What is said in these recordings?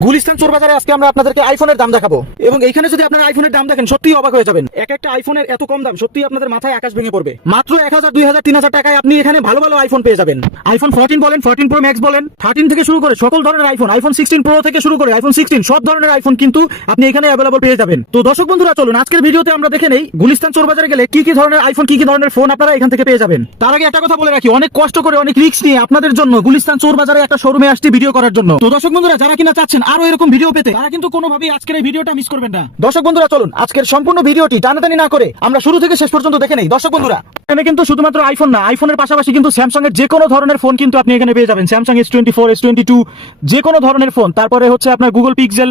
গুলিস্তান চোর বাজারে আজকে আমরা আপনাদেরকে আইফোনের দাম দেখাবো এবং এইখানে যদি আপনারা আইফোনের দাম দেখেন সত্যিই অবাক হয়ে যাবেন। এক একটা আইফোনের এত কম দাম সত্যিই আপনাদের মাথায় আকাশ ভেঙে পড়বে। মাত্র 1000, 2000, 3000 টাকায় আপনি এখানে ভালো ভালো আইফোন পেয়ে যাবেন। আইফোন 14 বলেন, 14 প্রো ম্যাক্স বলেন, 13 থেকে শুরু করে সকল ধরনের আইফোন, আইফোন 16 প্রো থেকে শুরু করে আইফোন 16 সব ধরনের আইফোন কিন্তু আপনি এখানে অ্যাভেলেবল পেয়ে যাবেন। তো দর্শক বন্ধুরা চলুন আজকের ভিডিওতে আমরা দেখে নেই গুলিস্তান চোর বাজারে গেলে কি কি ধরনের আইফোন, কি কি ধরনের ফোন আপনারা এখান থেকে পেয়ে যাবেন। তার আগে একটা কথা বলে রাখি, অনেক কষ্ট করে অনেক রিস্ক নিয়ে আপনাদের জন্য গুলিস্তান চোর বাজারে একটা শোরুমে আসছি ভিডিও করার জন্য। তো দর্শক বন্ধুরা যারা কিনা চাচ্ছেন আরো এরকম ভিডিও পেতে তারা কিন্তু কোনোভাবেই আজকের এই ভিডিওটা মিস করবেন না। দর্শক বন্ধুরা চলুন আজকের সম্পূর্ণ ভিডিওটি টানাটানি না করে আমরা শুরু থেকে শেষ পর্যন্ত দেখে নেই। দর্শক বন্ধুরা এখানে কিন্তু শুধুমাত্র আইফোন না, আইফোনের পাশাপাশি কিন্তু স্যামসাং এর যে কোনো ধরনের ফোন কিন্তু আপনি এখানে পেয়ে যাবেন। স্যামসাং S24, S22 যে কোনো ধরনের ফোন, তারপরে হচ্ছে আপনার গুগল পিক্সেল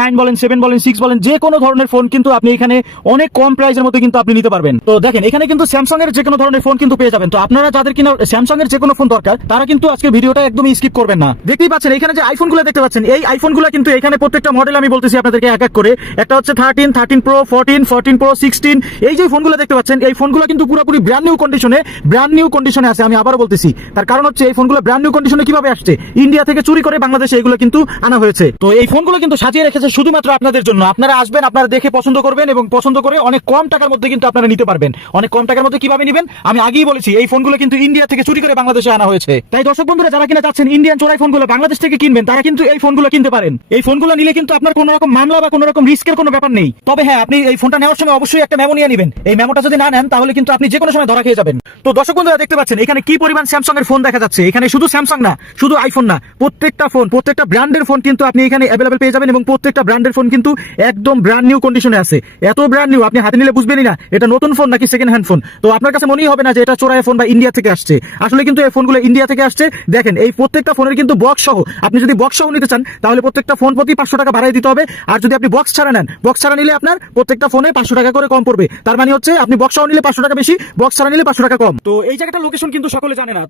9 বলেন, 7 বলেন, 6 বলেন, যে কোনো ধরনের ফোন কিন্তু আপনি এখানে অনেক কম প্রাইসের মধ্যে কিন্তু আপনি নিতে পারবেন। তো দেখেন এখানে কিন্তু স্যামসাং এর যে কোনো ধরনের ফোন কিন্তু পেয়ে যাবেন। তো আপনারা যাদের কিনা স্যামসাং এর যে কোনো ফোন দরকার তারা কিন্তু আজকের ভিডিওটা একদমই স্কিপ করবেন না। দেখতেই পাচ্ছেন এখানে যে আইফোনগুলো দেখতে পাচ্ছেন, এই আইফোনগুলো কিন্তু এখানে প্রত্যেকটা মডেল আমি বলতেছি আপনাদেরকে এক এক করে। একটা হচ্ছে 13 প্রো, 14 প্রো, 16। এই যে ফোনগুলো দেখতে পাচ্ছেন এই ফোনগুলো কিন্তু পুরোপুরি ব্র্যান্ড নিউ কন্ডিশনে আছে। আমি আবার বলতেছি তার কারণ হচ্ছে এই ফোনগুলো ব্র্যান্ড নিউ কন্ডিশনে কিভাবে আসছে, ইন্ডিয়া থেকে চুরি করে বাংলাদেশে এগুলো কিন্তু আনা হয়েছে। তো এই ফোনগুলো কিন্তু সাজিয়ে রেখেছে শুধুমাত্র আপনাদের জন্য। আপনারা আসবেন, আপনারা দেখে পছন্দ করবেন এবং পছন্দ করে অনেক কম টাকার মধ্যে কিন্তু আপনারা নিতে পারবেন। অনেক কম টাকার মধ্যে কিভাবে নেবেন আমি আগেই বলেছি, এই ফোনগুলো কিন্তু ইন্ডিয়া থেকে চুরি করে বাংলাদেশে আনা হয়েছে। তাই দর্শক বন্ধুরা যারা কিনা চাচ্ছেন ইন্ডিয়ান চোরাই ফোনগুলো বাংলাদেশ থেকে কিনবেন তারা কিন্তু এই ফোনগুলো কিনতে পারেন। এই ফোনগুলো নিলে কিন্তু আপনার কোনো রকম মামলা বা কোনো রকম রিস্কের কোনো ব্যাপার নেই। তবে হ্যাঁ, আপনি এই ফোনটা নেওয়ার সময় অবশ্যই একটা মেমো নিয়ে নেবেন। এই মেমোটা যদি না নেন তাহলে কিন্তু আপনি যে কোনো সময় ধরা খেয়ে যাবেন। তো দর্শক বন্ধুরা দেখতে পাচ্ছেন এখানে কি পরিমাণ স্যামসাং এর ফোন দেখা যাচ্ছে। এখানে শুধু স্যামসাং না, শুধু আইফোন না, প্রত্যেকটা ফোন, প্রত্যেকটা ব্র্যান্ডের ফোন কিন্তু আপনি এখানে অ্যাভেলেবল পেয়ে যাবেন এবং প্রত্যেকটা ব্র্যান্ডের ফোন কিন্তু একদম ব্র্যান্ড নিউ কন্ডিশনে আছে। এত ব্র্যান্ড নিউ আপনি হাতে নিলে বুঝবেনই না এটা নতুন ফোন নাকি সেকেন্ড হ্যান্ড ফোন। তো আপনার কাছে মনেই হবে না যে এটা চোরাই ফোন বা ইন্ডিয়া থেকে আসছে। আসলে কিন্তু এই ফোনগুলো ইন্ডিয়া থেকে আসছে। দেখেন এই প্রত্যেকটা ফোনের কিন্তু বক্স সহ, আপনি যদি বক্স সহ নিতে চান তাহলে প্রত্যেকটা ফোন প্রতি 500 টাকা বাড়াই দিতে হবে। আর যদি আপনি বক্স ছাড়া নেন, বক্স ছাড়া নিলে আপনার প্রত্যেকটা ফোনে 500 টাকা করে কম পড়বে। তার মানে হচ্ছে আপনি বক্স সহ নিলে 500 টাকা বেশি, বক্স ছাড়া নিলে 500 টাকা কম। তো এই জায়গাটার লোকেশন কিন্তু সকলে জানে না।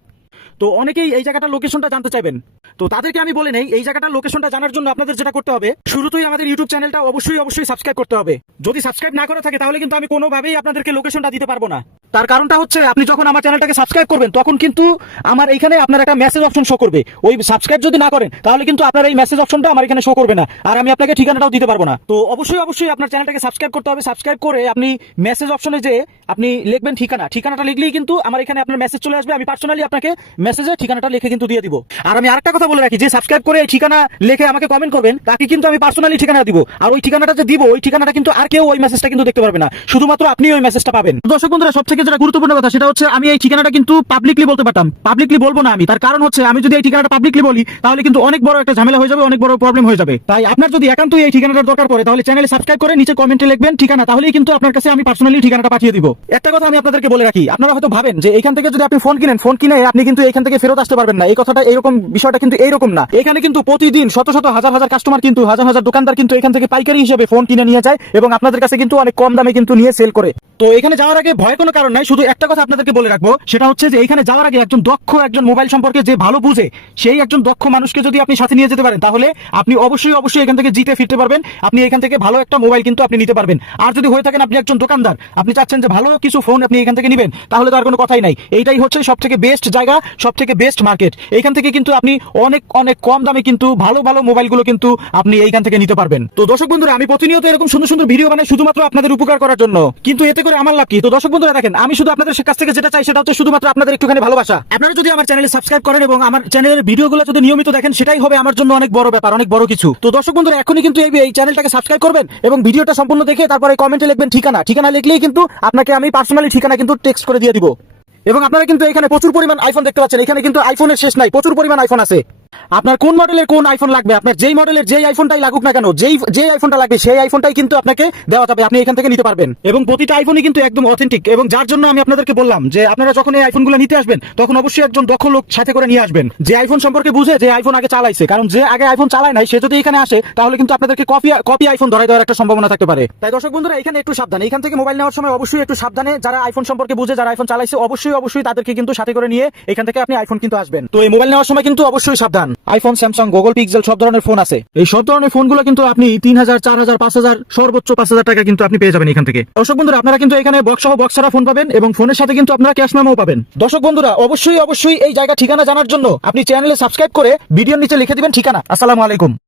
তো অনেকেই এই জায়গাটার লোকেশনটা জানতে চাইবেন। তো তাদেরকে আমি বলে নেই, এই জায়গাটার লোকেশনটা জানার জন্য আপনাদের যেটা করতে হবে, শুরুতেই আমাদের ইউটিউব চ্যানেলটা অবশ্যই সাবস্ক্রাইব করতে হবে। যদি সাবস্ক্রাইব না করে থাকে তাহলে কিন্তু আমি কোনোভাবেই আপনাদেরকে লোকেশনটা দিতে পারবো না। তার কারণটা হচ্ছে আপনি যখন আমার চ্যানেলটাকে সাবস্ক্রাইব করবেন তখন কিন্তু আমার এখানে আপনার একটা মেসেজ অপশন শো করবে। ওই সাবস্ক্রাইব যদি না করেন তাহলে কিন্তু আপনার এই মেসেজ অপশনটা আমার এখানে শো করবে না, আর আমি আপনাকে ঠিকানাটাও দিতে পারবো না। তো অবশ্যই আপনার চ্যানেলটাকে সাবস্ক্রাইব করতে হবে। সাবস্ক্রাইব করে আপনি মেসেজ অপশনে যে আপনি লিখবেন ঠিকানাটা লিখলেই কিন্তু আমার এখানে আপনার মেসেজ চলে আসবে। আমি পার্সোনালি আপনাকে মেসেজে ঠিকানাটা লিখে কিন্তু দিয়ে দিব। আর আমি আরেকটা কথা বলে রাখি, যে সাবস্ক্রাইব করে এই ঠিকানা লিখে আমাকে কমেন্ট করবেন তাকে কিন্তু আমি পার্সোনালি ঠিকানা দিব। আর ওই ঠিকানাটা যে দিব ওই ঠিকানাটা কিন্তু আর কেউ ওই মেসেজটা কিন্তু দেখতে পারবে না, শুধুমাত্র আপনি ওই মেসেজটা পাবেন। দর্শক বন্ধুরা সবথেকে যেটা গুরুত্বপূর্ণ কথা সেটা হচ্ছে আমি এই ঠিকানাটা কিন্তু পাবলিকলি বলতে পারতাম, পাবলিকলি বলবো না আমি। তার কারণ হচ্ছে আমি যদি এই ঠিকানাটা পাবলিকলি বলি তাহলে কিন্তু অনেক বড় একটা ঝামেলা হয়ে যাবে, অনেক বড় প্রবলেম হয়ে যাবে। তাই আপনার যদি একান্তই এই ঠিকানাটার দরকার পড়ে তাহলে চ্যানেলে সাবস্ক্রাইব করে নিচে কমেন্টে লিখবেন ঠিকানা, তাহলেই কিন্তু আপনার কাছে আমি পার্সোনালি ঠিকানাটা পাঠিয়ে দিব। একটা কথা আমি আপনাদেরকে বলে রাখি, আপনারা হয়তো ভাবেন যে এখান থেকে যদি আপনি ফোন কিনে আপনি কিন্তু এখান থেকে ফেরত আসতে পারবেন না। এই কথাটা এরকম, বিষয়টা কিন্তু এইরকম না। এখানে কিন্তু প্রতিদিন শত হাজার কাস্টমার কিন্তু হাজার দোকানদার কিন্তু এখান থেকে পাইকারি হিসেবে ফোন কিনে নিয়ে যায় এবং আপনাদের কাছে কিন্তু অনেক কম দামে কিন্তু নিয়ে সেল করে। তো এখানে যাওয়ার আগে ভয় কোনো কারণ নাই। শুধু একটা কথা আপনাদেরকে বলে রাখবো, সেটা হচ্ছে যে এখানে যাওয়ার আগে একজন দক্ষ, একজন মোবাইল সম্পর্কে যে ভালো বুঝে সেই একজন দক্ষ মানুষকে যদি আপনি সাথে নিয়ে যেতে পারেন তাহলে আপনি অবশ্যই এখান থেকে জিতে ফিরতে পারবেন। আপনি এখান থেকে ভালো একটা মোবাইল কিন্তু আপনি নিতে পারবেন। আর যদি হয়ে থাকেন আপনি একজন দোকানদার, আপনি চাচ্ছেন যে ভালো কিছু ফোন আপনি এখান থেকে নেবেন, তাহলে তো আর কোনো কথাই নাই। এইটাই হচ্ছে সবথেকে বেস্ট জায়গা, সবথেকে বেস্ট মার্কেট। এখান থেকে কিন্তু আপনি অনেক কম দামে কিন্তু ভালো মোবাইলগুলো কিন্তু আপনি এইখান থেকে নিতে পারবেন। তো দর্শক বন্ধুরা আমি প্রতিনিয়ত এরকম সুন্দর ভিডিও বানাই শুধুমাত্র আপনাদের উপকার করার জন্য, কিন্তু এতে করে আমার লাভ কি? তো দর্শক বন্ধুরা দেখেন, আমি শুধু আপনাদের কাছ থেকে যেটা চাই সেটা হচ্ছে শুধুমাত্র আপনাদের একটুখানি ভালোবাসা। আপনারা যদি আমার চ্যানেলে সাবস্ক্রাইব করেন এবং আমার চ্যানেলের ভিডিওগুলো যদি নিয়মিত দেখেন সেটাই হবে আমার জন্য অনেক বড় ব্যাপার, অনেক বড় কিছু। তো দর্শক বন্ধুরা এখনই কিন্তু এই চ্যানেলটাকে সাবস্ক্রাইব করবেন এবং ভিডিওটা সম্পূর্ণ দেখে তারপরে কমেন্টে লিখবেন ঠিকানা লিখলেই কিন্তু আপনাকে আমি পার্সোনালি ঠিকানা কিন্তু টেক্সট করে দিয়ে দিব। এবং আপনারা কিন্তু এখানে প্রচুর পরিমাণ আইফোন দেখতে পাচ্ছেন। এখানে কিন্তু আইফোনের শেষ নাই, প্রচুর পরিমাণ আইফোন আছে। আপনার কোন মডেলের কোন আইফোন লাগবে, আপনার যেই মডেলের যেই আইফোনটাই লাগুক না কেন, যেই আইফোনটা লাগবে সেই আইফোনটাই কিন্তু আপনাকে দেওয়া যাবে, আপনি এখান থেকে নিতে পারবেন। এবং প্রতিটা আইফোনই কিন্তু একদম অথেন্টিক। এবং যার জন্য আমি আপনাদেরকে বললাম যে আপনারা যখন এই আইফোনগুলো নিতে আসবেন তখন অবশ্যই একজন দক্ষ লোক সাথে করে নিয়ে আসবেন, যে আইফোন সম্পর্কে বুঝে, যে আইফোন আগে চালাইছে। কারণ যে আগে আইফোন চালায় নাই সে যদি এখানে আসে তাহলে কিন্তু আপনাদেরকে কপি আইফোন ধরাই দেওয়ার একটা সম্ভাবনা থাকতে পারে। তাই দর্শক বন্ধুরা এখানে একটু সাবধান, এখান থেকে মোবাইল নেওয়ার সময় অবশ্যই একটু সাবধানে, যারা আইফোন সম্পর্কে বুঝে, যারা আইফোন চালাইছে অবশ্যই তাদেরকে কিন্তু সাথে করে নিয়ে এখান থেকে আপনি আইফোন কিন্তু আসবেন। তো এই মোবাইল নেওয়ার সময় কিন্তু অবশ্যই সাবধান। আইফোন, স্যামসাং, গুগল পিক্সেল সব ধরনের ফোন আছে। এই সব ধরনের ফোনগুলো কিন্তু আপনি 3000, 4000, 5000, সর্বোচ্চ 5000 টাকা কিন্তু আপনি পেয়ে যাবেন এখান থেকে। দর্শক বন্ধুরা আপনারা কিন্তু এখানে বক্স সহ বক্স ছাড়া ফোন পাবেন এবং ফোনের সাথে কিন্তু আপনারা ক্যাশ মেমো পাবেন। দর্শক বন্ধুরা অবশ্যই এই জায়গা ঠিকানা জানার জন্য আপনি চ্যানেলে সাবস্ক্রাইব করে ভিডিওর নিচে লিখে দিবেন ঠিকানা। আসসালামু আলাইকুম।